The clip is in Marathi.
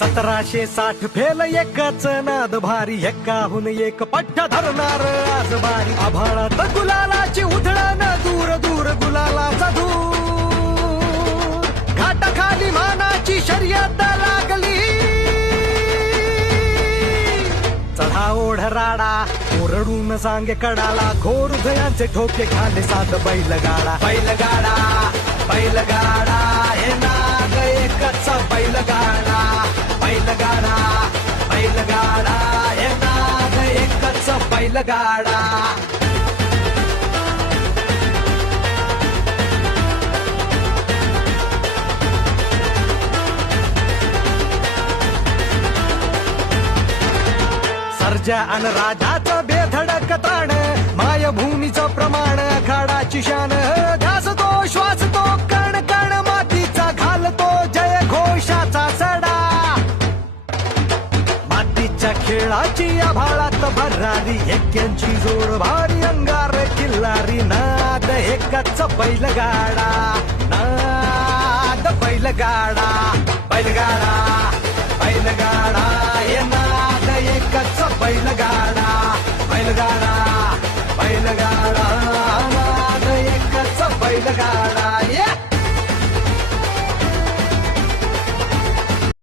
1760 फेल एकच नाद भारी, एकाहून एक पट्टा धरणार आज बारी. आभाळात गुलालाची उधळण, दूर दूर गुलालाचा धूर. घाटाखाली मानाची शर्यत लागली, चढा ओढ राडा ओरडून सांगे कडाला. घोर हृदयांचे ठोके खाले सात बैलगाडा. बैलगाडा बैलगाडा हे नाग एकच बैलगाडा. बैलगाडा बैलगाडा हे नाग एकच बैलगाडा. सर्जा अन राजाचं बेधडक ताण, मायभूमीचं प्रमाण अखाडाची शान. ध्यास तो श्वास तो कण कण मातीचा घालतो जय घोषाचा सडा. मातीच्या खेळाची आभाळात भरारी, एक्क्यांची जोड भारी अंगार किल्लारी. नाद एकच बैलगाडा, नाद बैलगाडा. बैलगाडा बैलगाडा हे नाद एकच बैलगाडा. बैलगाडा बैलगाडा